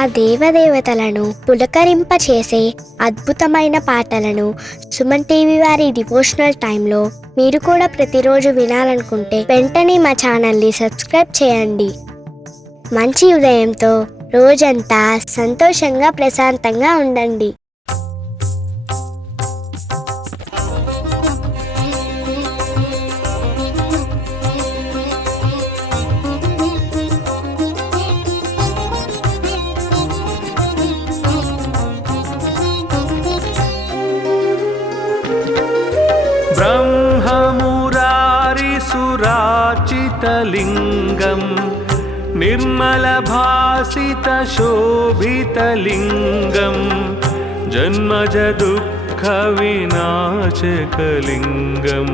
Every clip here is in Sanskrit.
ఆ దేవదేవతలను పులకరింపచేసే అద్భుతమైన పాటలను సుమన్ టీవీ వారి డివోషనల్ టైంలో మీరు కూడా ప్రతిరోజు వినాలనుకుంటే వెంటనే మా ఛానల్ని సబ్స్క్రైబ్ చేయండి. మంచి ఉదయంతో రోజంతా సంతోషంగా ప్రశాంతంగా ఉండండి. ब्रह्ममुरारिसुराचितलिङ्गं निर्मलभासितशोभितलिङ्गं जन्मजदुःखविनाशकलिङ्गं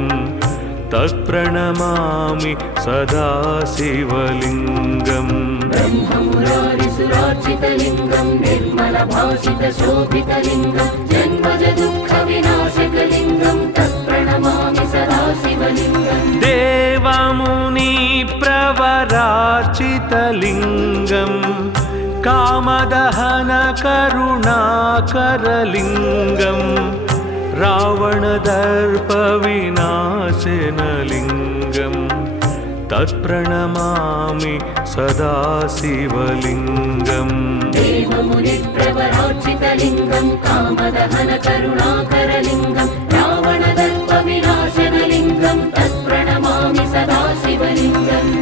तत्प्रणमामि सदा शिवलिङ्गम्. ब्रह्ममुरारिसुराचितलिङ्गं निर्मलभासितशोभितलिङ्गं जन्मजदुःखविनाशकलिङ्गं तत्प्रणमामि सदा शिवलिङ्गम्. देवमुनिप्रवरार्चितलिङ्गं कामदहनकरुणाकरलिङ्गं रावणदर्पविनाशनलिङ्गं तत्प्रणमामि सदा शिवलिङ्गम्. देवमुनिप्रवरार्चितलिङ्गं कामदहनकरुणाकरलिङ्गं रावणदर्पविनाशनलिङ्गं तत्प्रणमामि सदा शिवलिङ्गम्.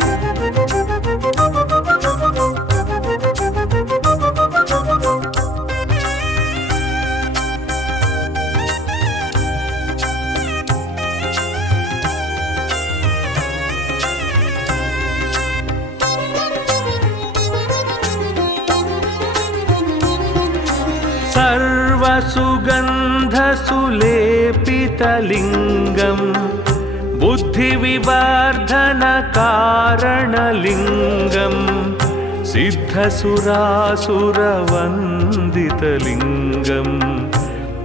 सर्वसुगन्धसुलेपितलिङ्गं बुद्धिविवर्धनकारणलिङ्गं सिद्धसुरासुरवन्दितलिङ्गं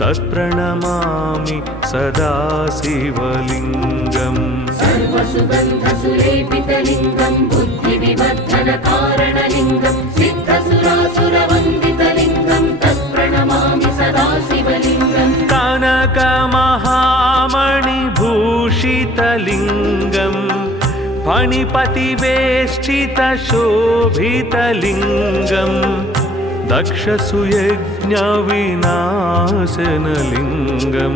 तत्प्रणमामि सदा शिवलिङ्गम्. सर्वसुगन्धसुलेपितलिङ्गं बुद्धिविवर्धनकारणलिङ्गं सिद्धसुरासुरवन्दितलिङ्गं तत्प्रणमामि सदा शिवलिङ्गम्. कनकमहामणिभूषितलिङ्गं फणिपतिवेष्टितशोभितलिङ्गं दक्षसुयज्ञविनाशनलिङ्गं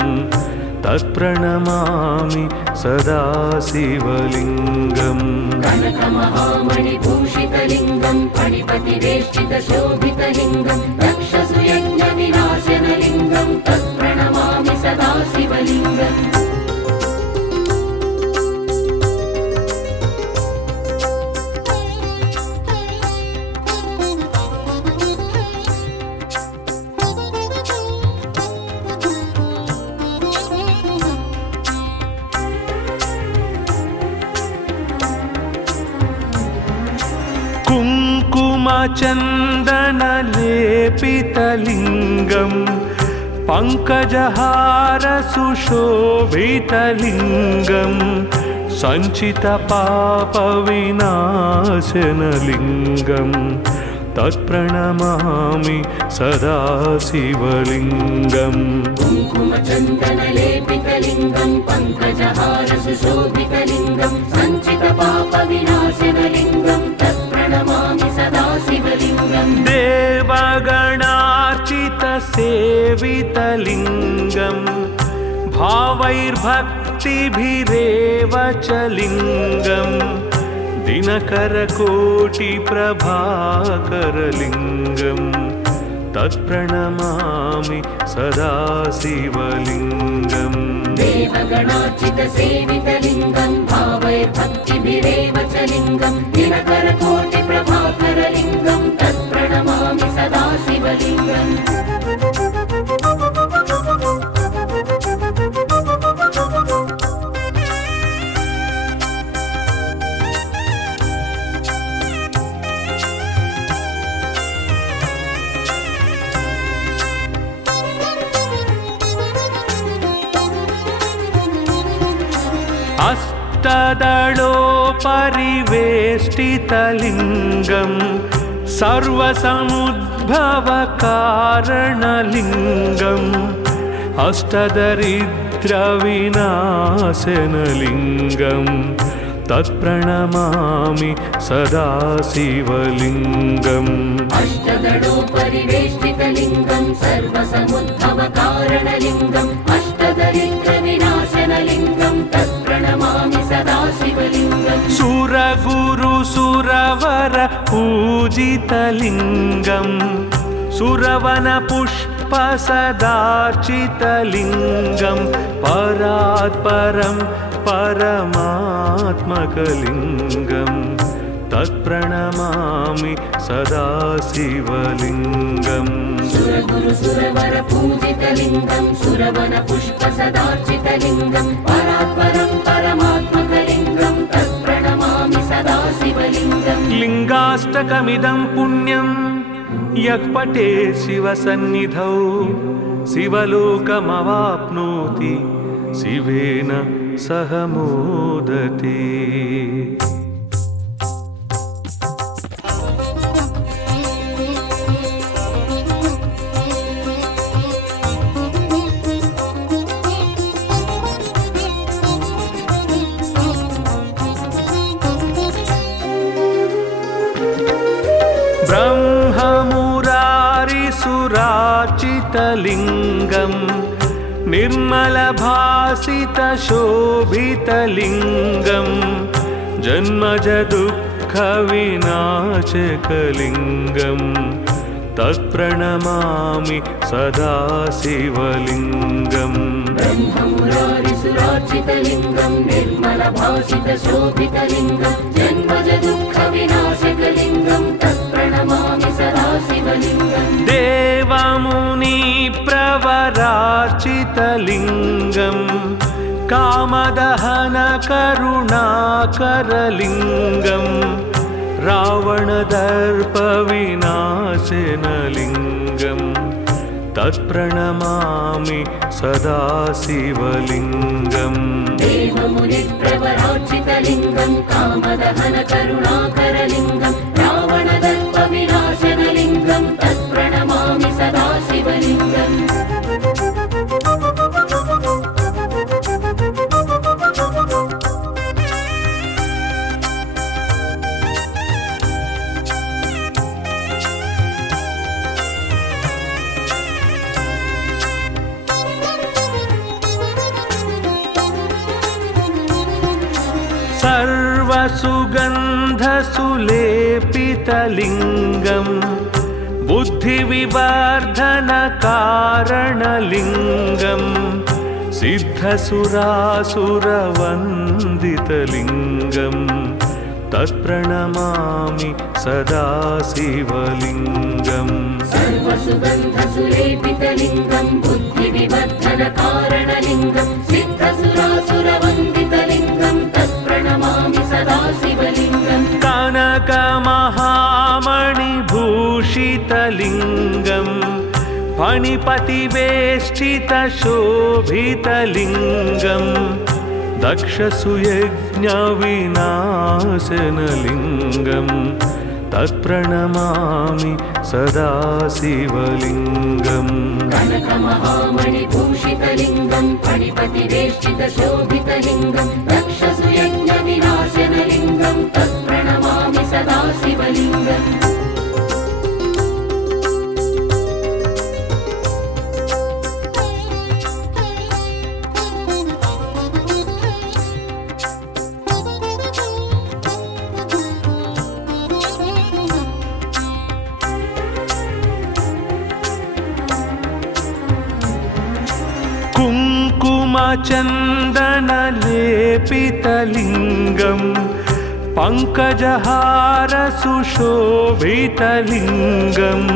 तत्प्रणमामि सदा शिवलिङ्गम्. कनकमहामणिभूषितलिङ्गं फणिपतिवेष्टितशोभितलिङ्गं दक्षसुयज्ञविनाशनलिङ्गं तत्प्रणमामि सदा शिवलिङ्गम्. कुङ्कुमचन्दनलेपितलिङ्गं पङ्कजहारसुशोभितलिङ्गं सञ्चितपापविनाशनलिङ्गं तत्प्रणमामि सदा शिवलिङ्गम्. कुङ्कुमचन्दनलेपितलिङ्गं पङ्कजहारसुशोभितलिङ्गं सञ्चितपापविनाशनलिङ्गं तत्प्रणमामि सदा शिवलिङ्गम्. देवगणार्चितसेवितलिङ्गं भावैर्भक्तिभिरेव च लिङ्गं दिनकरकोटिप्रभाकरलिङ्गं तत्प्रणमामि सदा शिवलिङ्गम्. देवगणार्चितसेवितलिङ्गं भावैर्भक्तिभिरेव च लिङ्गं दिनकरकोटिप्रभाकरलिङ्गं तत्प्रणमामि सदा शिवलिङ्गम्. अष्टदलोपरिवेष्टितलिङ्गं सर्वसमुद्र उद्भवकारणलिङ्गम् अष्टदरिद्रविनाशनलिङ्गम् तत्प्रणमामि सदा शिवलिङ्गम् अष्टदलोपरिवेष्टितलिङ्गं सर्वसमुद्भवकारणलिङ्गम् अष्टदरिद्रविनाशनलिङ्गं तत्प्रणमामि सदा शिवलिङ्गम् सुरगुरुसुरवर पूजितलिङ्गम् सुरवनपुष्पसदार्चितलिङ्गं परात्परं परमात्मकलिङ्गम् तत्प्रणमामि सदा शिवलिङ्गम् सुरगुरुसुरवर पूजितलिङ्गं सुरवनपुष्पसदार्चितलिङ्गं परात्परं परमात्मकलिङ्गं तत्प्रणमामि सदा शिवलिङ्गम् लिङ्गाष्टकमिदं पुण्यं यः पठे शिवसन्निधौ शिवलोकमवाप्नोति शिवेन सह मोदते। ब्रह्ममुरारिसुरार्चितलिङ्गम् निर्मलभासितशोभितलिङ्गम् जन्मजदुःखविनाशकलिङ्गम् तत्प्रणमामि सदा शिवलिङ्गम् ब्रह्ममुरारिसुरार्चितलिङ्गं निर्मलभासितशोभितलिङ्गं जन्मजदुःखविनाशकलिङ्गं तत्प्रणमामि सदा शिवलिङ्गम् देवमुनिप्रवरार्चितलिङ्गम् कामदहनकरुणाकरलिङ्गम् रावणदर्पविनाशनलिङ्गम् तत्प्रणमामि सदा शिवलिङ्गम् देवमुनिप्रवरार्चितलिङ्गं कामदहनकरुणाकरलिङ्गं रावणदर्पविनाशनलिङ्गं तत्प्रणमामि सदा शिवलिङ्गम् सर्वसुगन्धसुलेपितलिङ्गम् बुद्धिविवर्धनकारणलिङ्गम् सिद्धसुरासुरवन्दितलिङ्गम् तत्प्रणमामि सदा शिवलिङ्गम् सर्वसुगन्धसुलेपितलिङ्गं बुद्धिविवर्धनकारणलिङ्गं सिद्धसुरासुरवन्दितलिङ्गं तत्प्रणमामि सदा शिवलिङ्गम् कनकमहामणिभूषितलिङ्गम् फणिपतिवेष्टितशोभितलिङ्गम् दक्षसुयज्ञविनाशनलिङ्गम् तत्प्रणमामि सदा शिवलिङ्गम् कनकमहामणिभूषितलिङ्गं फणिपतिवेष्टितशोभितलिङ्गं दक्षसुयज्ञविनाशनलिङ्गं तत्प्रणमामि सदा शिवलिङ्गम् कुङ्कुमचन्दनलेपितलिङ्गम् पङ्कजहारसुशोभितलिङ्गम्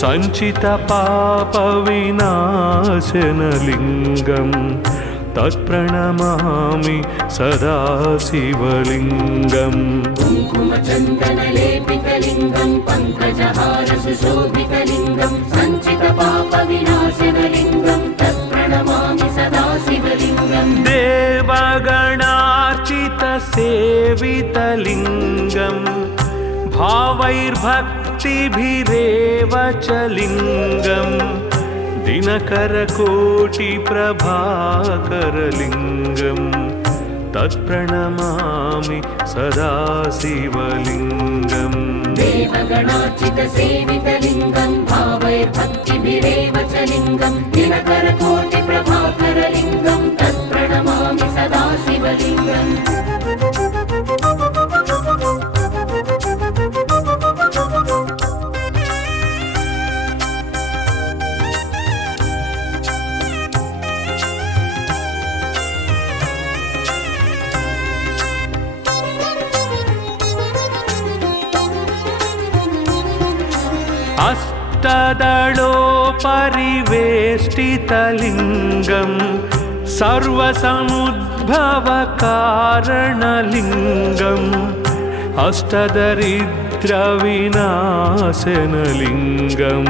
सञ्चितपापविनाशनलिङ्गम् तत्प्रणमामि सदा शिवलिङ्गम् कुङ्कुमचन्दनलेपितलिङ्गं पङ्कजहारसुशोभितलिङ्गं सञ्चितपापविनाशनलिङ्गं तत्प्रणमामि सदा शिवलिङ्गम् देवगणार्चितसेवितलिङ्गम् भावैर्भक्तिभिरेव च लिङ्गं दिनकरकोटिप्रभाकरलिङ्गं तत्प्रणमामि सदा शिवलिङ्गम् देवगणार्चितसेवितलिङ्गं भावैर्भक्तिभिरेव च लिङ्गं दिनकरकोटिप्रभाकरलिङ्गं तत्प्रणमामि सदा शिवलिङ्गम् अष्टदलोपरिवेष्टितलिङ्गं सर्वसमुद्भवकारणलिङ्गम् अष्टदरिद्रविनाशनलिङ्गं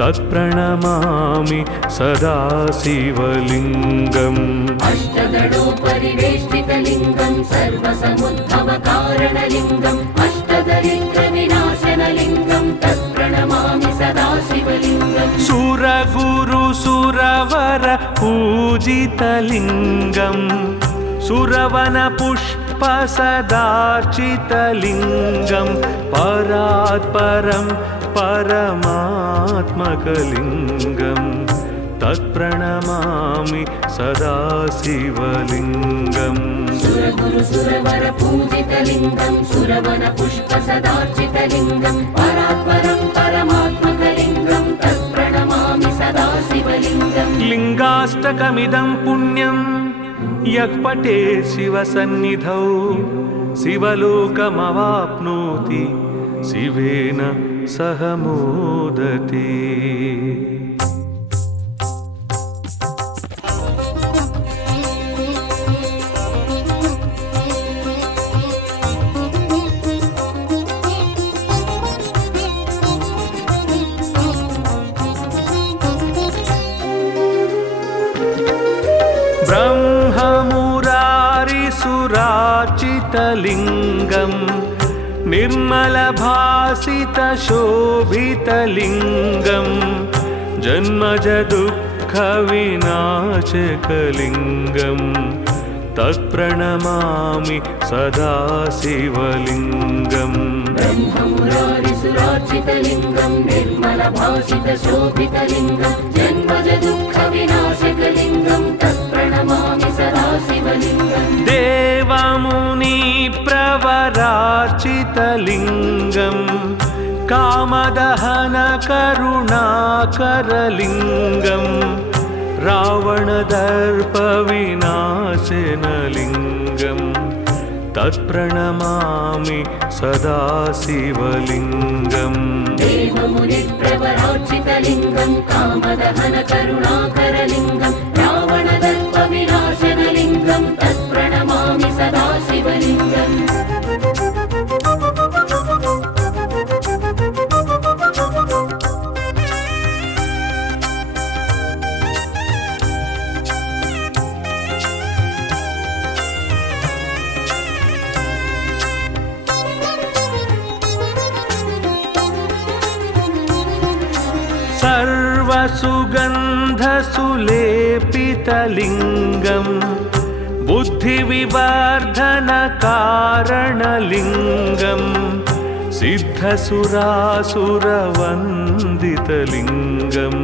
तत्प्रणमामि सदा शिवलिङ्गम् अष्टदलोपरिवेष्टितलिङ्गं सर्वसमुद्भवकारणलिङ्गम् अष्टदरिद्रविनाशनलिङ्गं तत्प्रणमामि सदा शिवलिङ्गम् सुरगुरुसुरवर पूजितलिङ्गं सुरवनपुष्पसदार्चितलिङ्गं परात्परं परमात्मकलिङ्गं तत्प्रणमामि सदा शिवलिङ्गम् सुरगुरुसुरवर पूजितलिङ्गं सुरवनपुष्पसदार्चितलिङ्गं परात्परं परमात्मकलिङ्गं तत्प्रणमामि सदा शिवलिङ्गम् लिङ्गाष्टकमिदं पुण्यं यः पठेत् शिवसन्निधौ शिवलोकमवाप्नोति शिवेन सह मोदते। ब्रह्ममुरारिसुरार्चितलिङ्गं निर्मलभासितशोभितलिङ्गं जन्मजदुःखविनाशकलिङ्गं तत्प्रणमामि सदा शिवलिङ्गम् ब्रह्ममुरारिसुरार्चितलिङ्गं निर्मलभासितशोभितलिङ्गं जन्मजदुःखविनाशकलिङ्गं तत्प्रणमामि सदा शिवलिङ्गम् देवमुनिप्रवरार्चितलिङ्गं कामदहनकरुणाकरलिङ्गं रावणदर्पविनाशनलिङ्गं तत्प्रणमामि सदा शिवलिङ्गम् देवमुनिप्रवरार्चितलिङ्गं कामदहनकरुणाकरलिङ्गं रावणदर्पविनाशनलिङ्गं तत्प्रणमामि सदा शिवलिङ्गम् सर्वसुगन्धसुलेपितलिङ्गं बुद्धिविवर्धनकारणलिङ्गं सिद्धसुरासुरवन्दितलिङ्गं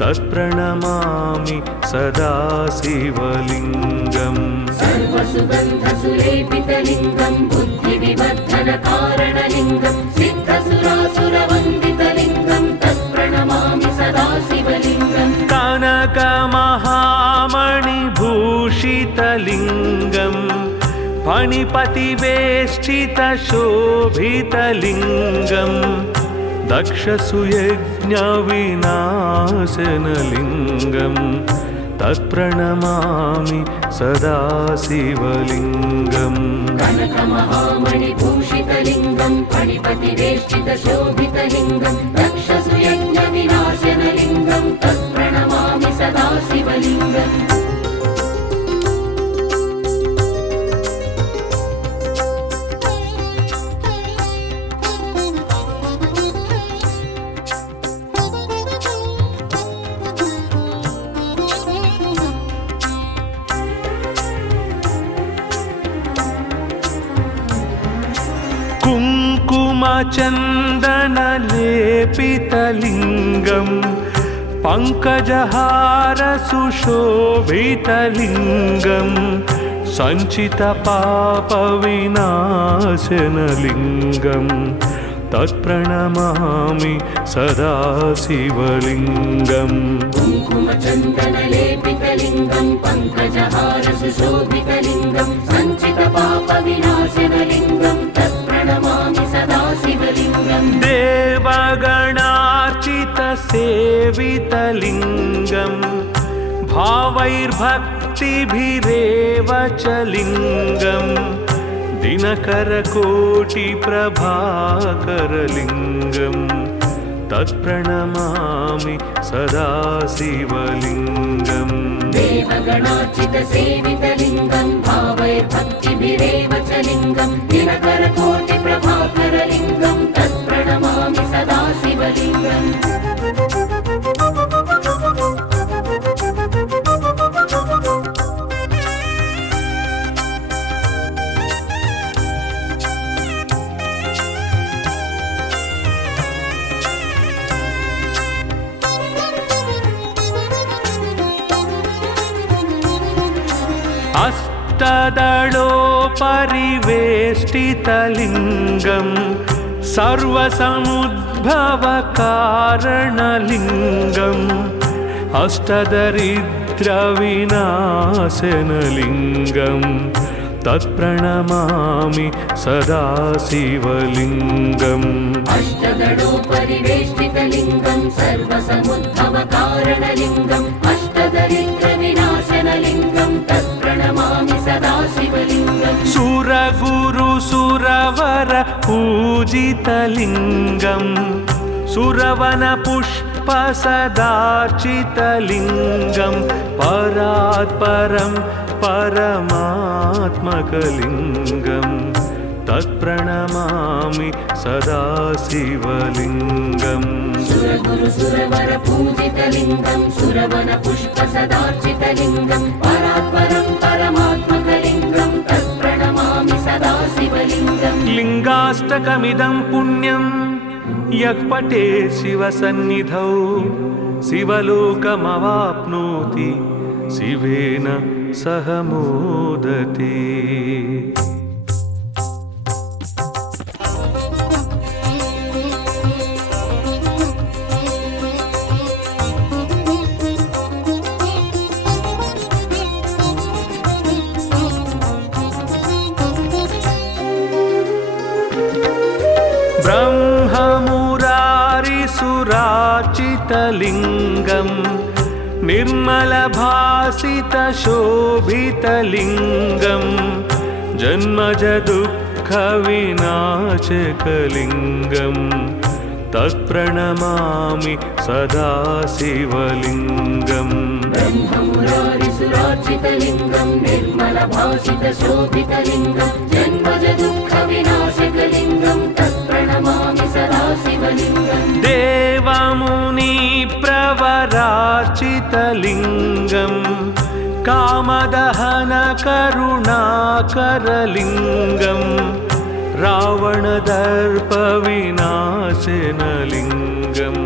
तत्प्रणमामि सदा शिवलिङ्गम् सर्वसुगन्धसुलेपितलिङ्गं बुद्धिविवर्धनकारणलिङ्गं सिद्धसुरासुरवन्दितलिङ्गं तत्प्रणमामि सदा शिवलिङ्गम् कनकमहामणिभूषितलिङ्गं फणिपतिवेष्टितशोभितलिङ्गं दक्षसुयज्ञविनाशनलिङ्गं तत्प्रणमामि सदा शिवलिङ्गम् कनकमहामणिभूषितलिङ्गं फणिपतिवेष्टितशोभितलिङ्गं दक्षसुयज्ञविनाशनलिङ्गं तत्प्रणमामि सदा शिवलिङ्गम् कुङ्कुमचन्दनलेपितलिङ्गं पङ्कजहारसुशोभितलिङ्गं सञ्चितपापविनाशनलिङ्गं तत्प्रणमामि सदा शिवलिङ्गम् कुङ्कुमचन्दनलेपितलिङ्गं पङ्कजहारसुशोभितलिङ्गं सञ्चितपापविनाशनलिङ्गं तत्प्रणमामि सदा शिवलिङ्गम् देवगणार्चितसेवितलिङ्गं भावैर्भक्तिभिरेव च लिङ्गं दिनकरकोटिप्रभाकरलिङ्गं तत्प्रणमामि सदा शिवलिङ्गम् देवगणार्चितसेवितलिङ्गं भावैर्भक्तिभिरेव च लिङ्गं दिनकरकोटिप्रभाकरलिङ्गं तत्प्रणमामि सदा शिवलिङ्गम् अष्टदलोपरिवेष्टितलिङ्गं सर्वसमुद्भवकारणलिङ्गम् अष्टदरिद्रविनाशनलिङ्गं तत्प्रणमामि सदा शिवलिङ्गम् अष्टदलोपरिवेष्टितलिङ्गं सर्वसमुद्भवकारणलिङ्गम् अष्टदरिद्रविनाशनलिङ्गं तत्प्रणमामि सदा शिवलिङ्गम् सुरगुरुसुरवर पूजितलिङ्गं सुरवनपुष्पसदार्चितलिङ्गं परात्परं परमात्मकलिङ्गं तत्प्रणमामि सदा शिवलिङ्गम् सुरगुरुसुरवर पूजितलिङ्गं सुरवनपुष्पसदार्चितलिङ्गं परात्परं परमात्मकलिङ्गं तत्प्रणमामि सदा शिवलिङ्गम् लिङ्गाष्टकमिदं पुण्यं यः पठेत् शिवसन्निधौ शिवलोकमवाप्नोति शिवेन सह मोदते। ब्रह्ममुरारिसुरार्चितलिङ्गं निर्मलभासितशोभितलिङ्गं जन्मजदुःखविनाशकलिङ्गं तत्प्रणमामि सदा शिवलिङ्गम् ब्रह्ममुरारिसुरार्चितलिङ्गं निर्मलभासितशोभितलिङ्गं जन्मजदुःखविनाशकलिङ्गं तत्प्रणमामि सदा शिवलिङ्गम् देवमुनिप्रवरार्चितलिङ्गं कामदहनकरुणाकरलिङ्गं रावणदर्पविनाशनलिङ्गं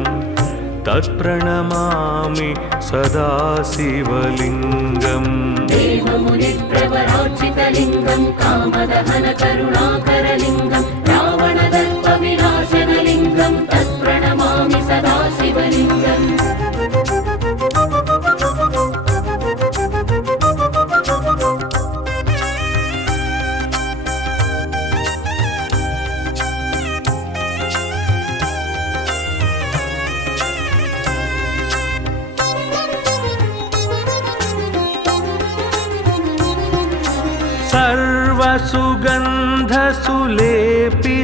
तत्प्रणमामि सदा शिवलिङ्गम् देवमुनिप्रवरार्चितलिङ्गं कामदहनकरुणाकरलिङ्गं रावणदर्पविनाशनलिङ्गं तत्प्रणमामि सदा शिवलिङ्गम्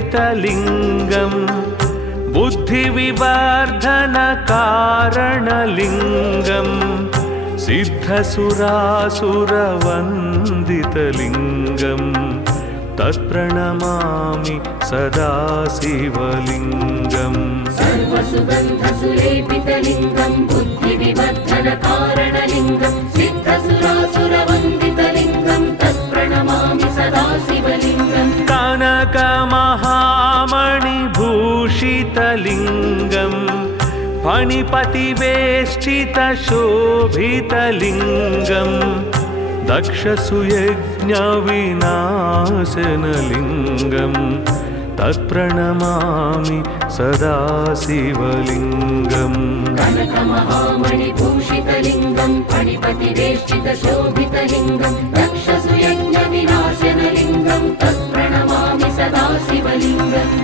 सर्वसुगन्धसुलेपितलिङ्गं बुद्धिविवर्धनकारणलिङ्गं सिद्धसुरासुरवन्दितलिङ्गं तत्प्रणमामि सदा शिवलिङ्गम् सर्वसुगन्धसुलेपितलिङ्गं बुद्धिविवर्धनकारणलिङ्गं सिद्धसुरासुरवन्दितलिङ्गं तत्प्रणमामि सदा शिवलिङ्गम् कनकमहामणि भूषितलिङ्गं फणिपतिवेष्टितशोभितलिङ्गं दक्षसुयज्ञविनाशनलिङ्गं तत्प्रणमामि सदा शिवलिङ्गम् कनकमहामणिभूषितलिङ्गं फणिपतिवेष्टितशोभितलिङ्गं दक्षसुयज्ञविनाशनलिङ्गं तत्प्रणमामि सदा शिवलिङ्गम्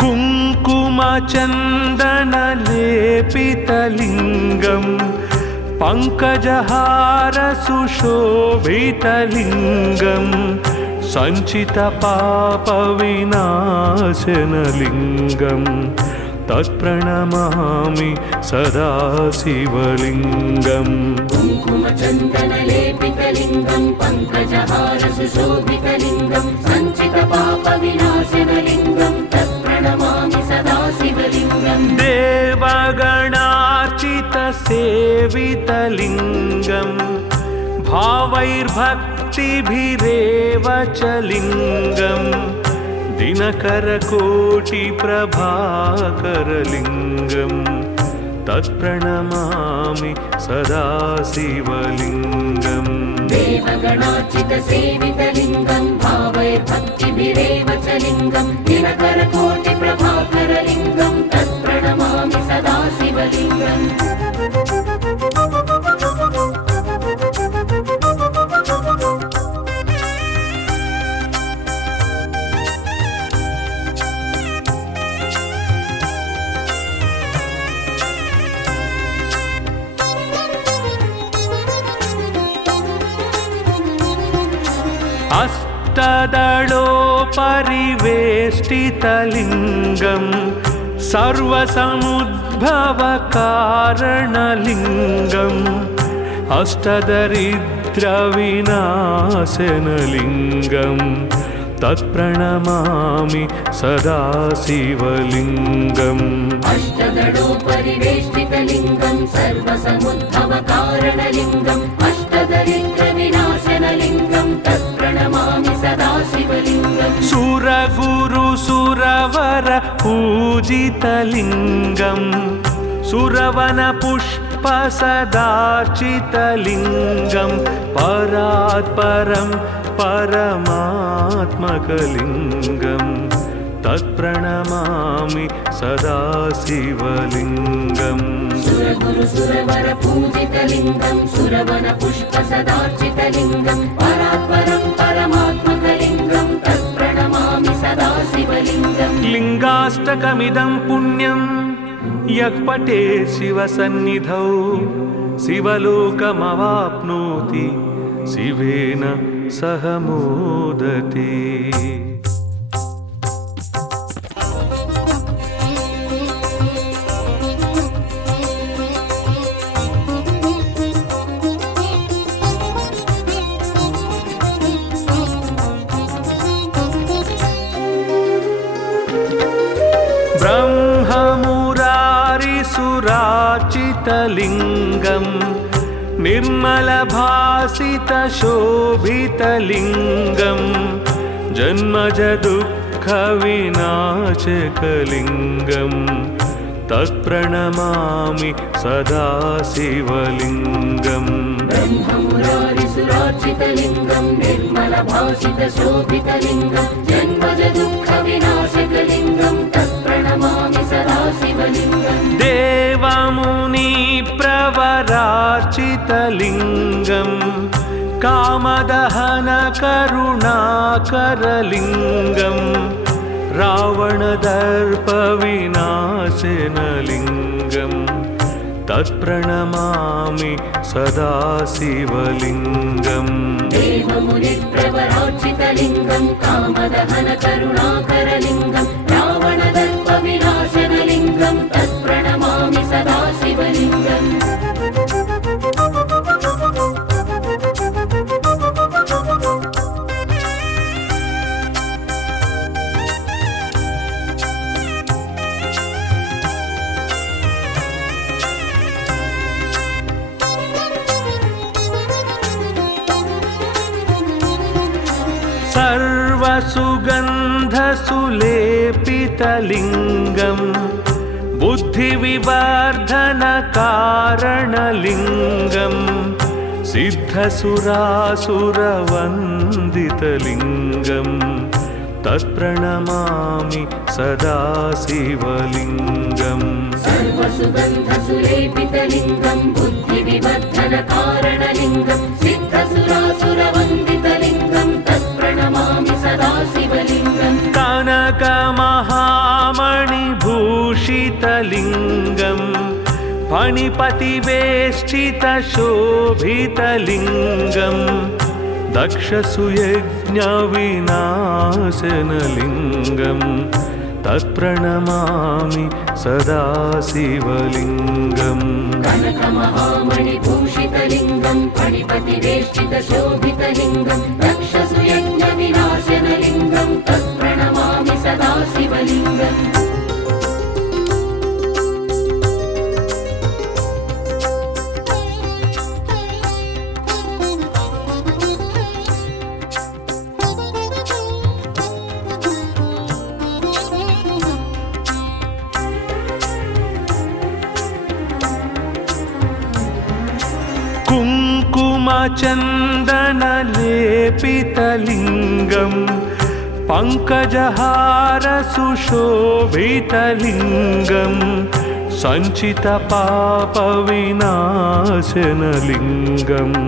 कुङ्कुमचन्दनलेपितलिङ्गं पङ्कजहारसुशोभितलिङ्गं सञ्चितपापविनाशनलिङ्गं तत्प्रणमामि सदा शिवलिङ्गम् कुङ्कुमचन्दनलेपितलिङ्गं पङ्कजहारसुशोभितलिङ्गं सञ्चितपापविनाशनलिङ्गं तत्प्रणमामि सदा शिवलिङ्गम् देवगणार्चितसेवितलिङ्गं भावैर्भक्तिभिरेव च लिङ्गं दिनकरकोटिप्रभाकरलिङ्गं तत्प्रणमामि सदा शिवलिङ्गम् देवगणार्चितसेवितलिङ्गं भावैर्भक्तिभिरेव च लिङ्गं दिनकरकोटिप्रभाकरलिङ्गं तत्प्रणमामि सदा शिवलिङ्गम् अष्टदलोपरिवेष्टितलिङ्गं सर्वसमुद्भवकारणलिङ्गम् अष्टदरिद्रविनाशनलिङ्गं तत्प्रणमामि सदा शिवलिङ्गम् अष्टदलोपरिवेष्टितलिङ्गं सर्वसमुद्भवकारणलिङ्गम् अष्टदरिद्रविनाशनलिङ्गं तत्प्रणमामि सदा शिवलिङ्गम् सुरगुरुसुरवर पूजितलिङ्गं सुरवनपुष्पसदार्चितलिङ्गं परात्परं परमात्मकलिङ्गं तत्प्रणमामि सदा शिवलिङ्गम् सुरगुरुसुरवर पूजितलिङ्गं सुरवनपुष्पसदार्चितलिङ्गं परात्परं परमात्मकलिङ्गं तत्प्रणमामि सदा शिवलिङ्गम् लिङ्गाष्टकमिदं पुण्यं यः पठेत् शिवसन्निधौ शिवलोकमवाप्नोति शिवेन सह मोदते। ब्रह्ममुरारिसुरार्चितलिङ्गं निर्मलभासितशोभितलिङ्गं जन्मजदुःखविनाशकलिङ्गं तत्प्रणमामि सदा शिवलिङ्गम् ब्रह्ममुरारिसुरार्चितलिङ्गं निर्मलभासितशोभितलिङ्गं जन्मजदुःखविनाशकलिङ्गं तत्प्रणमामि सदा शिवलिङ्गम् देवमुनिप्रवरार्चितलिङ्गं कामदहनकरुणाकरलिङ्गं रावणदर्पविनाशनलिङ्गं तत्प्रणमामि सदा शिवलिङ्गम् देवमुनिप्रवरार्चितलिङ्गं कामदहनकरुणाकरलिङ्गं रावणदर्पविनाशनलिङ्गं तत्प्रणमामि सदा शिवलिङ्गम् सर्वसुगन्धसुलेपितलिङ्गम् बुद्धिविवर्धनकारणलिङ्गम् सिद्धसुरासुरवन्दितलिङ्गम् तत्प्रणमामि सदा शिवलिङ्गम् सर्वसुगन्धसुलेपितलिङ्गं बुद्धिविवर्धनकारणलिङ्गं सिद्धसुरासुरवन्दितलिङ्गं तत्प्रणमामि सदा शिवलिङ्गम् कनकमहामणिभूषितलिङ्गम् फणिपतिवेष्टितशोभितलिङ्गम् दक्षसुयज्ञविनाशनलिङ्गम् तत्प्रणमामि सदा शिवलिङ्गम् कनकमहामणिभूषितलिङ्गं फणिपतिवेष्टितशोभितलिङ्गं दक्षसुयज्ञविनाशनलिङ्गं तत्प्रणमामि सदा शिवलिङ्गम् कुङ्कुमचन्दनलेपितलिङ्गम् पङ्कजहारसुशोभितलिङ्गम् सञ्चितपापविनाशनलिङ्गम्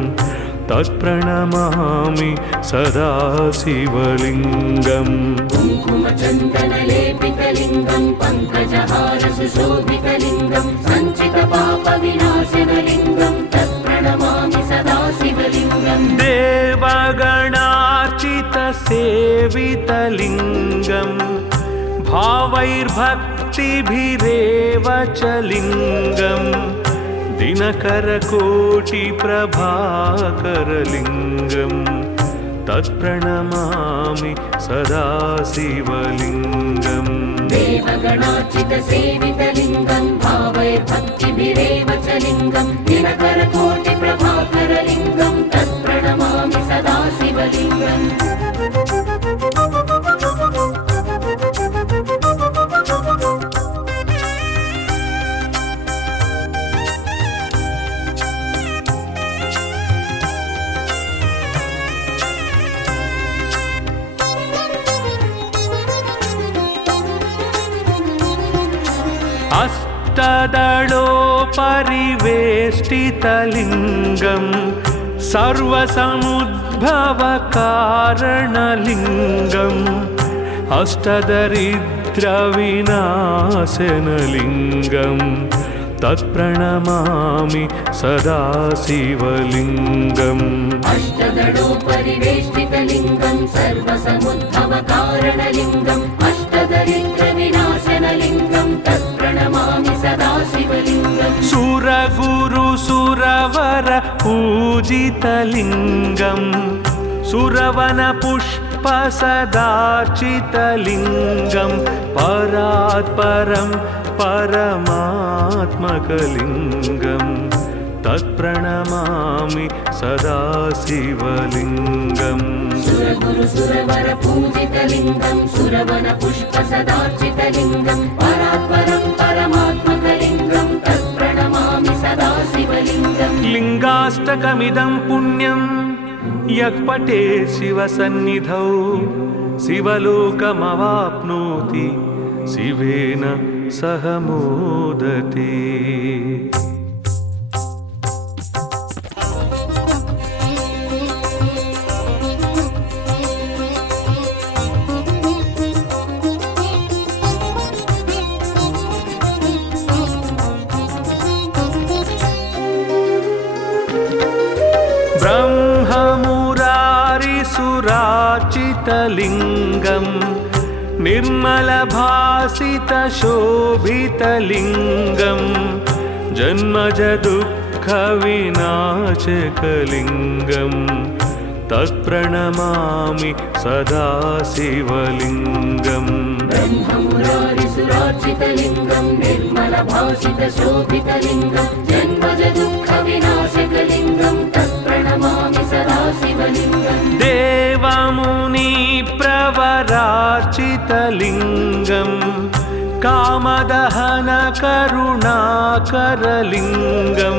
तत्प्रणमामि सदा शिवलिङ्गम् कुङ्कुमचन्दनलेपितलिङ्गं पङ्कजहारसुशोभितलिङ्गं सञ्चितपापविनाशनलिङ्गं तत्प्रणमामि सदा शिवलिङ्गम् देवगणार्चितसेवितलिङ्गम् भावैर्भक्तिभिरेव च लिङ्गम् दिनकरकोटिप्रभाकरलिङ्गम् तत्प्रणमामि सदा शिवलिङ्गम् देवगणार्चितसेवितलिङ्गं भावैर्भक्तिभिरेव च लिङ्गं दिनकरकोटिप्रभाकरलिङ्गं तत्प्रणमामि सदा शिवलिङ्गम् अष्टदलोपरिवेष्टितलिङ्गम् सर्वसमुद्भवकारणलिङ्गम् अष्टदरिद्रविनाशनलिङ्गम् तत्प्रणमामि सदा शिवलिङ्गम् अष्टदलोपरिवेष्टितलिङ्गं सर्वसमुद्भवकारणलिङ्गम् अष्टदरिद्रविनाशनलिङ्गं तत्प्रणमामि सदा शिवलिङ्गम् सुरगुरुसुरवर पूजितलिङ्गम् सुरवनपुष्पसदार्चितलिङ्गम् परात्परं परमात्मकलिङ्गम् तत्प्रणमामि सदा शिवलिङ्गम् सुरगुरुसुरवर पूजितलिङ्गं सुरवनपुष्पसदार्चितलिङ्गं परात्परं परमात्मकलिङ्गं तत्प्रणमामि सदा शिवलिङ्गम् लिङ्गाष्टकमिदं पुण्यं यः पठेत् शिवसन्निधौ शिवलोकमवाप्नोति शिवेन सह मोदते। ब्रह्ममुरारिसुरार्चितलिङ्गम् निर्मलभासितशोभितलिङ्गम् जन्मजदुःखविनाशकलिङ्गम् तत्प्रणमामि सदा शिवलिङ्गम् ब्रह्ममुरारिसुरार्चितलिङ्गं निर्मलभासितशोभितलिङ्गं जन्मजदुःखविनाशकलिङ्गं तत्प्रणमामि सदा शिवलिङ्गम् देवमुनि वीरवरार्चितलिङ्गं कामदहनकरुणाकरलिङ्गं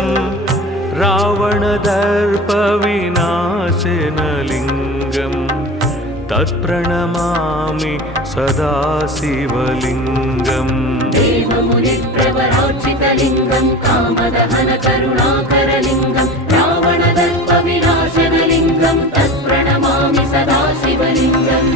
रावणदर्पविनाशनलिङ्गं तत्प्रणमामि सदा शिवलिङ्गम् देवमुनिप्रवरार्चितलिङ्गं कामदहनकरुणाकरलिङ्गं रावणदर्पविनाशनलिङ्गं तत्प्रणमामि सदा शिवलिङ्गम्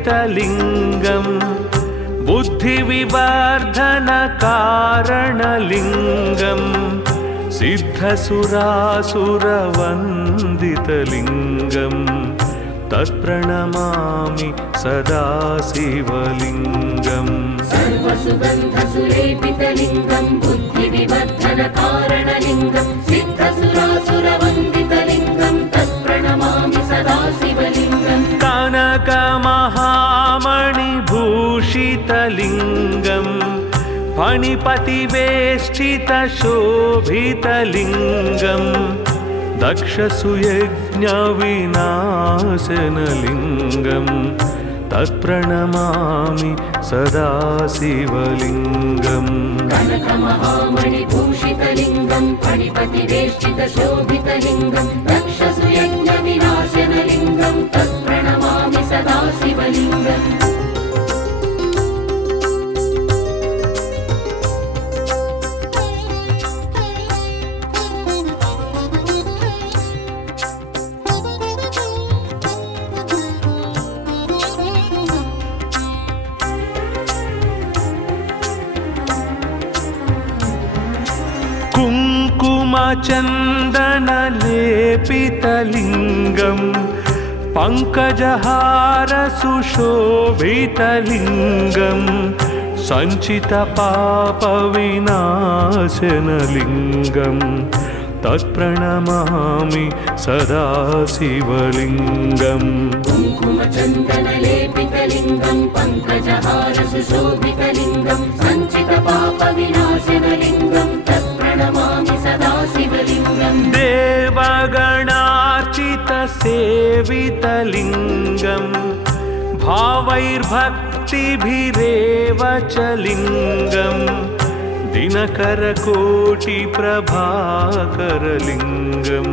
सर्वसुगन्धसुलेपितलिङ्गं बुद्धिविवर्धनकारणलिङ्गं सिद्धसुरासुरवन्दितलिङ्गं तत्प्रणमामि सदा शिवलिङ्गम् सर्वसुगन्धसुलेपितलिङ्गं बुद्धिविवर्धनकारणलिङ्गं सिद्धसुरासुरवन्दितलिङ्गं तत्प्रणमामि सदा शिवलिङ्गम् कनकमहामणिभूषितलिङ्गं फणिपतिवेष्टितशोभितलिङ्गं दक्षसुयज्ञविनाशनलिङ्गं तत्प्रणमामि सदा शिवलिङ्गम् कनकमहामणिभूषितलिङ्गं फणिपतिवेष्टितशोभितलिङ्गं दक्षसुयज्ञविनाशनलिङ्गं तत्प्रणमामि सदा शिवलिङ्गम् कुङ्कुमचन्दनलेपितलिङ्गं पङ्कजहारसुशोभितलिङ्गं सञ्चितपापविनाशनलिङ्गं तत्प्रणमामि सदा शिवलिङ्गम् कुङ्कुमचन्दनलेपितलिङ्गं पङ्कजहारसुशोभितलिङ्गं सञ्चितपापविनाशनलिङ्गं तत्प्रणमामि सदा शिवलिङ्गम् देवगणार्चितसेवितलिङ्गं भावैर्भक्तिभिरेव च लिङ्गं दिनकरकोटिप्रभाकरलिङ्गं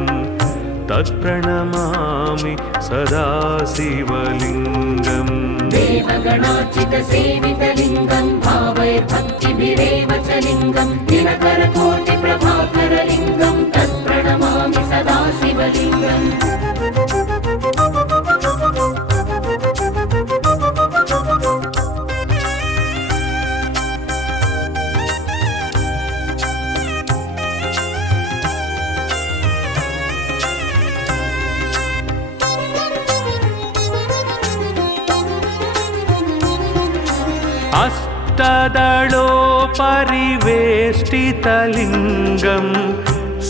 तत्प्रणमामि सदा शिवलिङ्गम् देवगणार्चितसेवितलिङ्गं भावैर्भक्तिभिरेव च लिङ्गं दिनकरकोटिप्रभाकरलिङ्गं तत्प्रणमामि सदा शिवलिङ्गम् अष्टदलोपरिवेष्टितलिङ्गं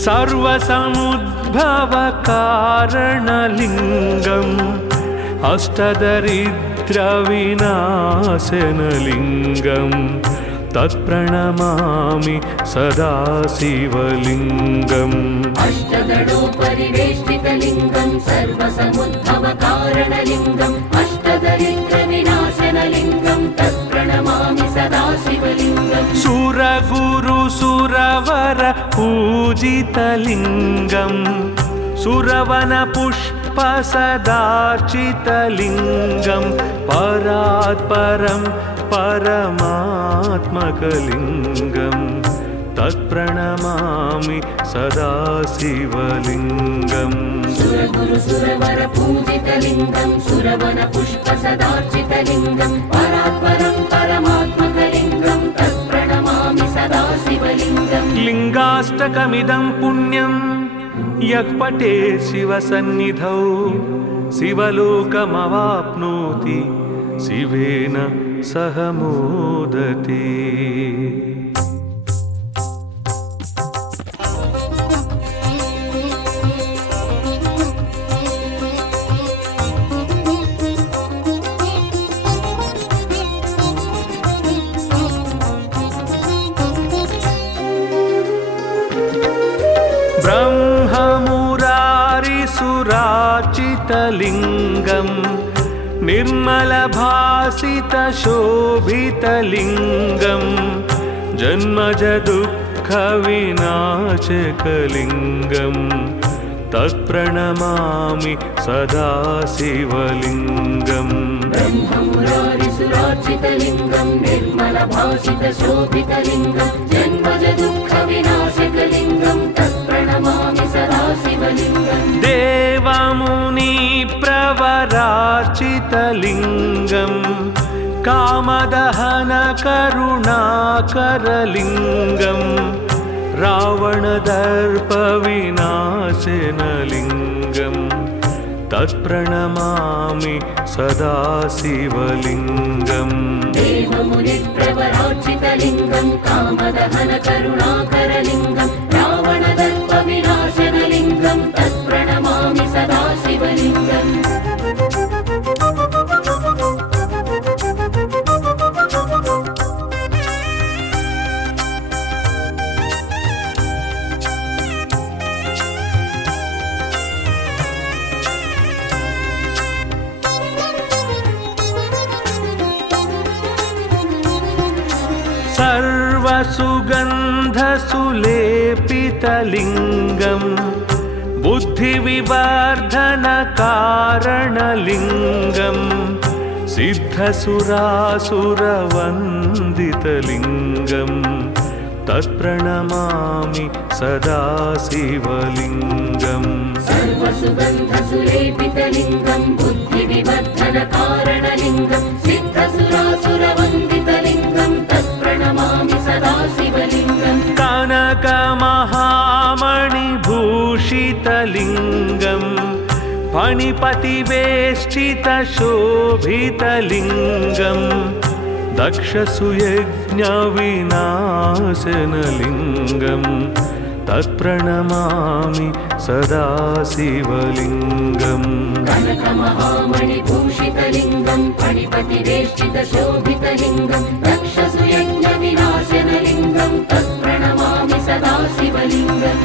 सर्वसमुद्भवकारणलिङ्गम् अष्टदरिद्रविनाशनलिङ्गं तत्प्रणमामि सदा शिवलिङ्गम् अष्टदलोपरिवेष्टितलिङ्गं सर्वसमुद्भवकारणलिङ्गम् अष्टदरिद्रविनाशनलिङ्गं तत्प्रणमामि सदा शिवलिङ्गम् सुरगुरुसुरवर पूजितलिङ्गं सुरवनपुष्पसदार्चितलिङ्गं परात्परं परमात्मकलिङ्गं तत्प्रणमामि सदा शिवलिङ्गम् सुरगुरुसुरवर पूजितलिङ्गं सुरवनपुष्पसदार्चितलिङ्गं परात्परं परमात्मकलिङ्गं तत्प्रणमामि सदा शिवलिङ्गम् लिङ्गाष्टकमिदं पुण्यं यः पठेत् शिवसन्निधौ शिवलोकमवाप्नोति शिवेन सह मोदते। प्रभाकरलिङ्गं निर्मलभासितशोभितलिङ्गं जन्मज दुःखविनाशकलिङ्गं तत्प्रणमामि सदा शिवलिङ्गम् ब्रह्ममुरारिसुरार्चितलिङ्गं निर्मलभासितशोभितलिङ्गं जन्मज दुःखविनाशकलिङ्गं तत्प्रणमामि सदा शिवलिङ्गम् देवमुनिप्रवरार्चितलिङ्गं कामदहनकरुणाकरलिङ्गं रावणदर्पविनाशनलिङ्गं तत्प्रणमामि सदा शिवलिङ्गम् देवमुनिप्रवरार्चितलिङ्गं कामदहनकरुणाकरलिङ्गं रावणदर्पविनाशनलिङ्गं तत्प्रणमामि सदा शिवलिङ्गम् सर्वसुगन्धसुलेपितलिङ्गं बुद्धिविवर्धनकारणलिङ्गं सिद्धसुरासुरवन्दितलिङ्गं तत्प्रणमामि सदा शिवलिङ्गम् सर्वसुगन्धसुलेपितलिङ्गं बुद्धिविवर्धनकारणलिङ्गं सिद्धसुरासुरवन्दितलिङ्गं तत्प्रणमामि सदा शिवलिङ्गम् कनकमहामणिभूषितलिङ्गं फणिपतिवेष्टितशोभितलिङ्गं दक्षसुयज्ञविनाशनलिङ्गं तत्प्रणमामि सदा शिवलिङ्गम् कनकमहामणिभूषितलिङ्गं फणिपतिवेष्टितशोभितलिङ्गं दक्षसुयज्ञविनाशनलिङ्गं तत्प्रणमामि सदा शिवलिङ्गम्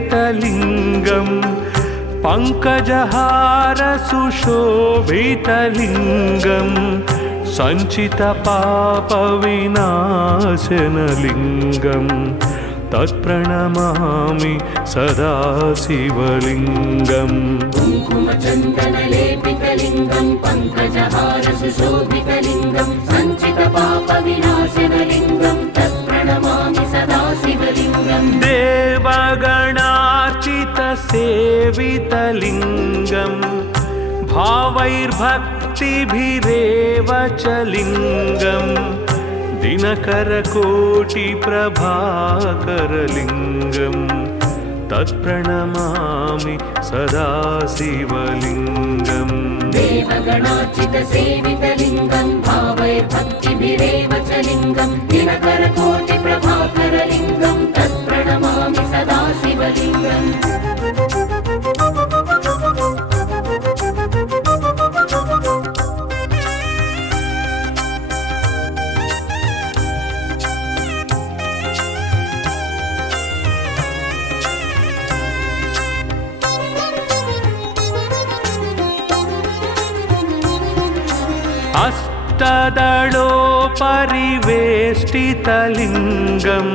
कुङ्कुमचन्दनलेपितलिङ्गं पङ्कजहारसुशोभितलिङ्गं सञ्चितपापविनाशनलिङ्गं तत्प्रणमामि सदा शिवलिङ्गम् कुङ्कुमचन्दनलेपितलिङ्गं पङ्कजहारसुशोभितलिङ्गं सञ्चितपापविनाशनलिङ्गं तत्प्रणमामि सदा शिवलिङ्गम् देवगणार्चितसेवितलिङ्गं भावैर्भक्तिभिरेव च लिङ्गं दिनकरकोटिप्रभाकरलिङ्गं तत्प्रणमामि सदा शिवलिङ्गम् देवगणार्चितसेवितलिङ्गं भावैर्भक्तिभिरेव च लिङ्गं दिनकरकोटिप्रभाकरलिङ्गं तत्प्रणमामि सदा शिवलिङ्गम् अष्टदलोपरिवेष्टितलिङ्गं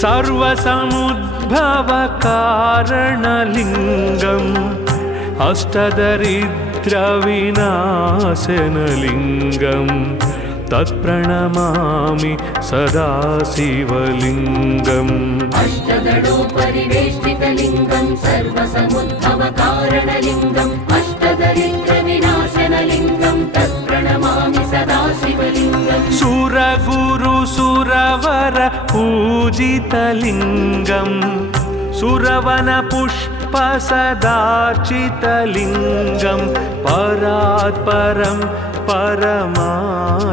सर्वसमुद्भवकारणलिङ्गम् अष्टदरिद्रविनाशनलिङ्गं तत्प्रणमामि सदा शिवलिङ्गम् अष्टदलोपरिवेष्टितलिङ्गं सर्वसमुद्भवकारणलिङ्गम् अष्टदरिद्रविनाशनलिङ्गं तत्प्रणमामि सदा शिवलिङ्गम् सुरगुरुसुरवर पूजितलिङ्गं सुरवनपुष्पसदार्चितलिङ्गं परात् परं परमात्मकलिङ्गं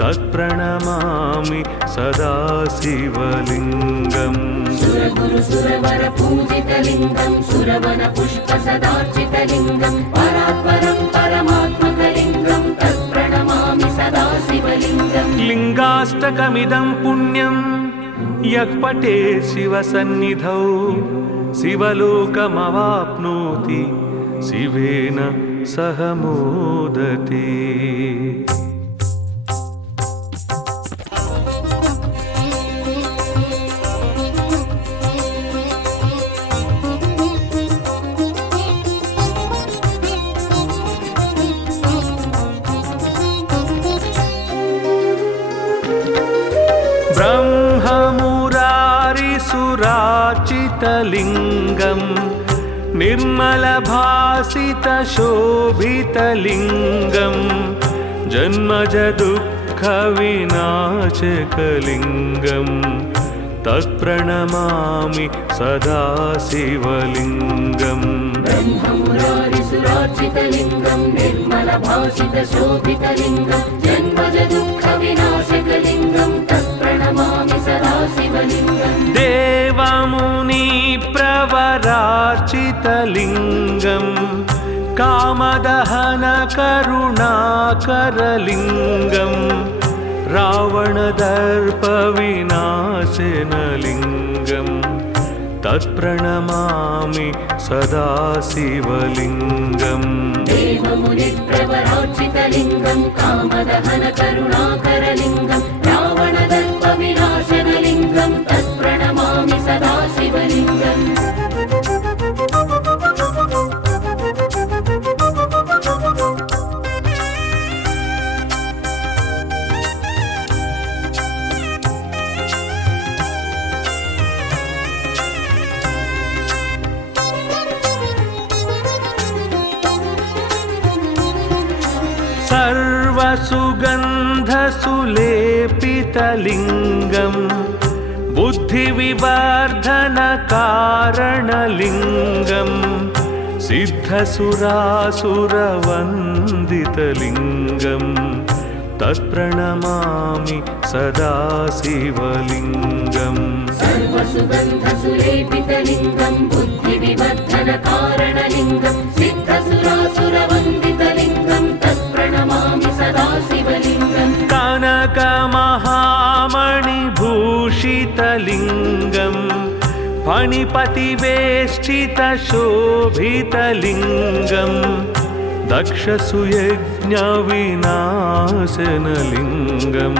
तत्प्रणमामि सदा शिवलिङ्गम् सुरगुरु सुरवर पूजितलिङ्गं सुरवन पुष्प सदार्चितलिङ्गं परात्परं परमात्मकलिङ्गं तत्प्रणमामि सदा शिवलिङ्गम् लिङ्गाष्टकमिदं पुण्यं यः पठे शिवसन्निधौ शिवलोकमवाप्नोति शिवेन सह मोदते। ब्रह्ममुरारिसुरार्चितलिङ्गं निर्मलभासितशोभितलिङ्गं जन्मजदुःखविनाशकलिङ्गं तत्प्रणमामि सदा शिवलिङ्गम् ब्रह्ममुरारिसुरार्चितलिङ्गं निर्मलभासितशोभितलिङ्गं जन्मजदुःखविनाशकलिङ्गं तत्प्रणमामि सदा शिवलिङ्गम् देवमुनिप्रवरार्चितलिङ्गं कामदहनकरुणाकरलिङ्गं रावणदर्पविनाशनलिङ्गं तत्प्रणमामि सदा शिवलिङ्गम् देवमुनिप्रवरार्चितलिङ्गं कामदहनकरुणाकरलिङ्गं रावणदर्पविनाशनलिङ्गं तत्प्रणमामि सदा शिवलिङ्गम् सर्वसुगन्धसुलेपितलिङ्गं बुद्धिविवर्धनकारणलिङ्गं सिद्धसुरासुरवन्दितलिङ्गं तत्प्रणमामि सदा शिवलिङ्गम् सर्वसुगन्धसुलेपितलिङ्गं बुद्धिविवर्धनकारणलिङ्गं सिद्धसुरासुरवन्दितलिङ्गं तत्प्रणमामि सदा शिवलिङ्गम् कनकमहामणिभूषितलिङ्गं फणिपतिवेष्टितशोभितलिङ्गं दक्षसुयज्ञविनाशनलिङ्गं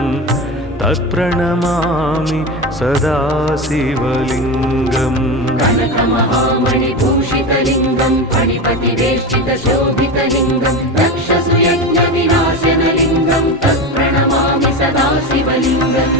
तत्प्रणमामि सदा शिवलिङ्गम् कनकमहामणिभूषितलिङ्गं फणिपतिवेष्टितशोभितलिङ्गं दक्षसुयज्ञविनाशनलिङ्गं तत्प्रणमामि सदा शिवलिङ्गम्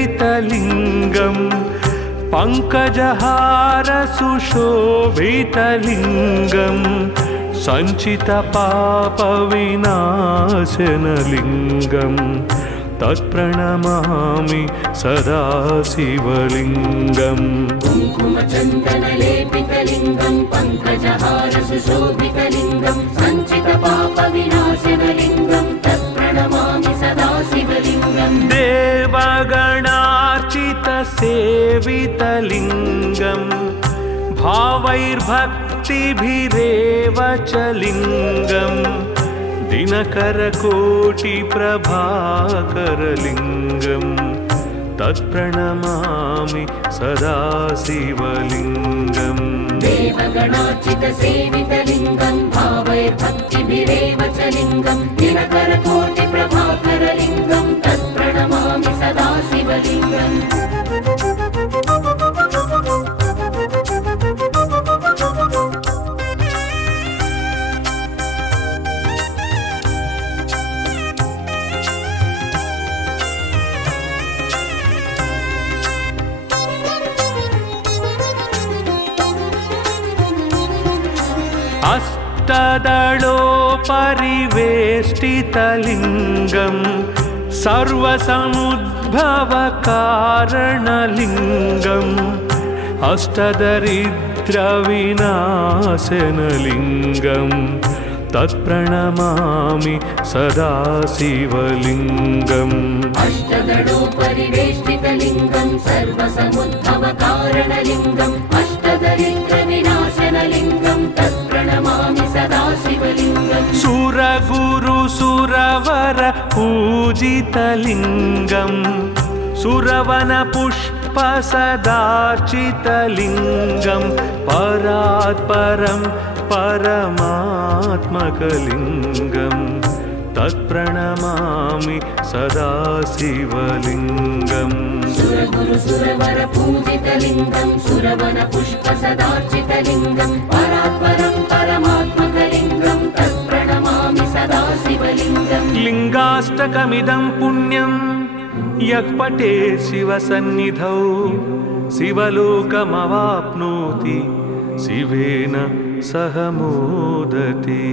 कुङ्कुमचन्दनलेपितलिङ्गं पङ्कजहारसुशोभितलिङ्गं सञ्चितपापविनाशनलिङ्गं तत्प्रणमामि सदा शिवलिङ्गम् कुङ्कुमचन्दनलेपितलिङ्गं पङ्कजहारसुशोभितलिङ्गं सञ्चितपापविनाशनलिङ्गं तत्प्रणमामि सदा शिवलिङ्गम् देवगणार्चितसेवितलिङ्गं भावैर्भक्तिभिरेव च लिङ्गं दिनकरकोटिप्रभाकरलिङ्गं तत्प्रणमामि सदा शिवलिङ्गम् देवगणार्चितसेवितलिङ्गं भावैर्भक्तिभिरेव च लिङ्गं दिनकरकोटिप्रभाकरलिङ्गं तत्प्रणमामि सदा शिवलिङ्गम् अष्टदलोपरिवेष्टितलिङ्गं सर्वसमुद्भवकारणलिङ्गम् अष्टदरिद्रविनाशनलिङ्गं तत्प्रणमामि सदा शिवलिङ्गम् अष्टदलोपरिवेष्टितलिङ्गं सर्वसमुद्भवकारणलिङ्गम् अष्टदरिद्रविनाशनलिङ्गं तत्प्रणमामि सदा शिवलिङ्गम् सुरगुरुसुरवर पूजितलिङ्गं सुरवनपुष्पसदार्चितलिङ्गं परात्परं परमात्मकलिङ्गं तत्प्रणमामि सदा शिवलिङ्गम् सुरगुरुसुरवर पूजितलिङ्गं सुरवनपुष्पसदार्चितलिङ्गं परात्परं परमात्मकलिङ्गं तत्प्रणमामि सदा शिवलिङ्गम् लिङ्गाष्टकमिदं पुण्यं यः पठे शिवसन्निधौ शिवलोकमवाप्नोति शिवेन सह मोदते।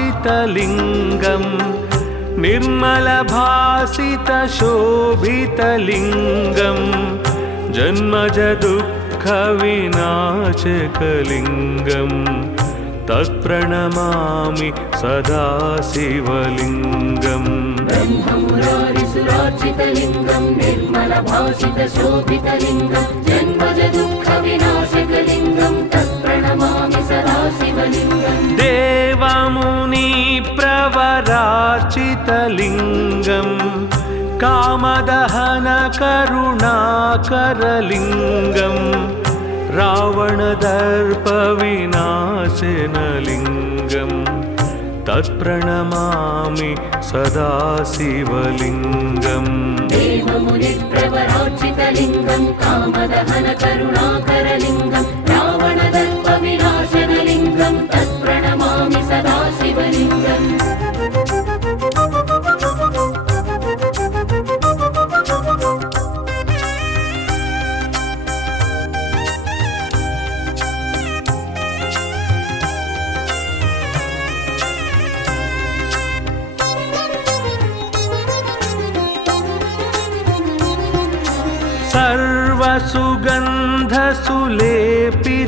ब्रह्ममुरारिसुरार्चितलिङ्गं निर्मलभासितशोभितलिङ्गं जन्मजदुःखविनाशकलिङ्गं तत्प्रणमामि सदा शिवलिङ्गम् ब्रह्ममुरारिसुरार्चितलिङ्गं निर्मलभासितशोभितलिङ्गं जन्मजदुःखविनाशकलिङ्गं तत्प्रणमामि सदा शिवलिङ्गम् देवमुनिप्रवरार्चितलिङ्गं कामदहनकरुणाकरलिङ्गं रावणदर्पविनाशनलिङ्गं तत्प्रणमामि सदा शिवलिङ्गम् देवमुनिप्रवरार्चितलिङ्गं कामदहनकरुणाकरलिङ्गं रावणदर्पविनाशनलिङ्गं तत्प्रणमामि सदा शिवलिङ्गम्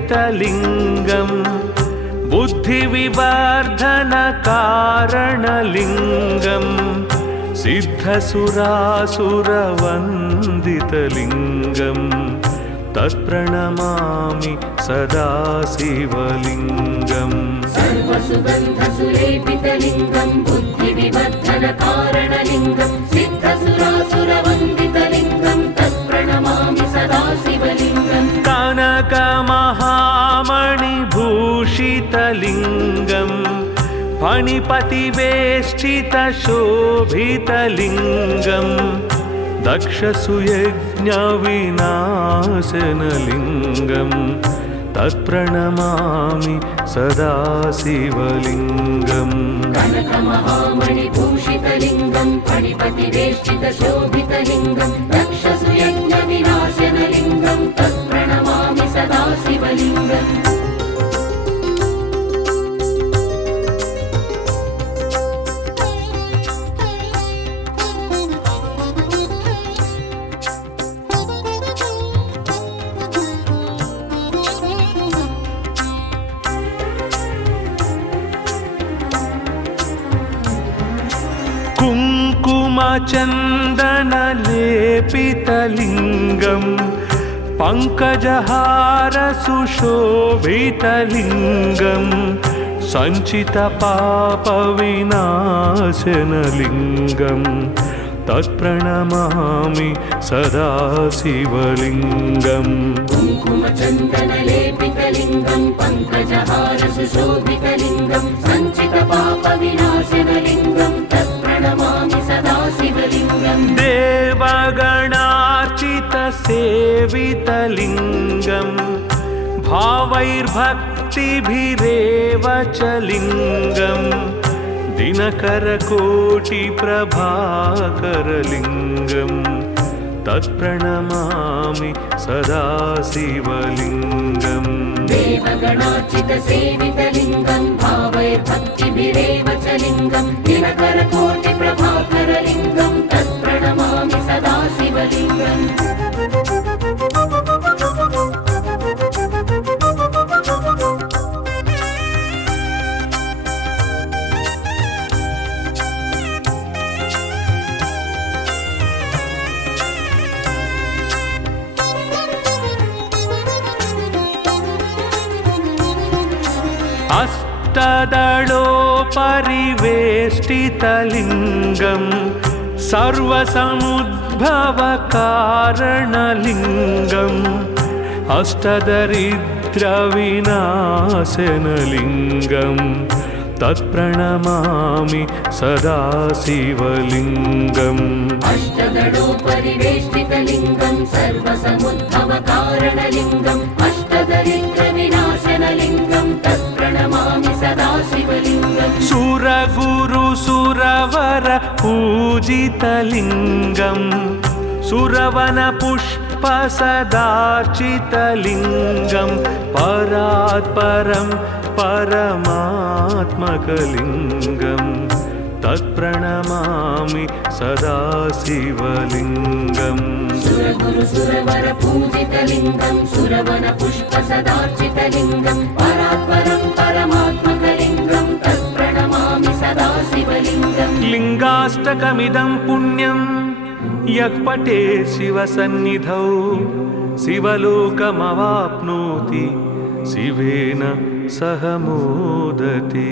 सर्वसुगन्धसुलेपितलिङ्गं बुद्धिविवर्धनकारणलिङ्गं सिद्धसुरासुरवन्दितलिङ्गं तत्प्रणमामि सदा शिवलिङ्गम् सर्वसुगन्धसुलेपितलिङ्गं बुद्धिविवर्धनकारणलिङ्गं सिद्धसुरासुरवन्दितलिङ्गं तत्प्रणमामि सदा शिवलिङ्गम् कनकमहामणिभूषितलिङ्गं फणिपतिवेष्टितशोभितलिङ्गं दक्षसुयज्ञविनाशनलिङ्गं तत्प्रणमामि सदा शिवलिङ्गम् कनकमहामणिभूषितलिङ्गं फणिपतिवेष्टितशोभितलिङ्गं दक्षसुयज्ञविनाशनलिङ्गं तत्प्रणमामि सदा शिवलिङ्गम् कुङ्कुमचन्दनलेपितलिङ्गं पङ्कजहारसुशोभितलिङ्गं सञ्चितपापविनाशनलिङ्गं तत्प्रणमामि सदा शिवलिङ्गम् कुङ्कुमचन्दनलेपितलिङ्गं पङ्कजहारसुशोभितलिङ्गं सञ्चितपापविनाशनलिङ्गं तत्प्रणमामि सदा शिवलिङ्गम् देवगणार्चित पूजितलिङ्गम् भावैर्भक्तिभिरेव च लिङ्गम् दिनकरकोटिप्रभाकरलिङ्गम् तत्प्रणमामि सदा शिवलिङ्गम् देवगणार्चितसेवितलिङ्गं भावैर्भक्तिभिरेव च लिङ्गं दिनकरकोटिप्रभाकरलिङ्गं तत्प्रणमामि सदा शिवलिङ्गम् अष्टदलोपरिवेष्टितलिङ्गम् सर्वसमुद्भवकारणलिङ्गम् अष्टदरिद्रविनाशनलिङ्गम् तत्प्रणमामि सदा शिवलिङ्गम् अष्टदलोपरिवेष्टितलिङ्गं सर्वसमुद्भवकारणलिङ्गम् अष्टदरिद्रविनाशनलिङ्गं तत्प्रणमामि सदा शिवलिङ्गम् सुरगुरुसुरवर पूजितलिङ्गम् सुरवनपुष्पसदार्चितलिङ्गम् परात्परं परमात्मकलिङ्गम् तत्प्रणमामि सदा शिवलिङ्गम् सुरगुरुसुरवर पूजितलिङ्गं सुरवनपुष्पसदार्चितलिङ्गं परात्परं परमात्मकलिङ्गं तत्प्रणमामि सदा शिवलिङ्गम् लिङ्गाष्टकमिदं पुण्यं यः पठेत् शिवसन्निधौ शिवलोकमवाप्नोति शिवेन सह मोदते।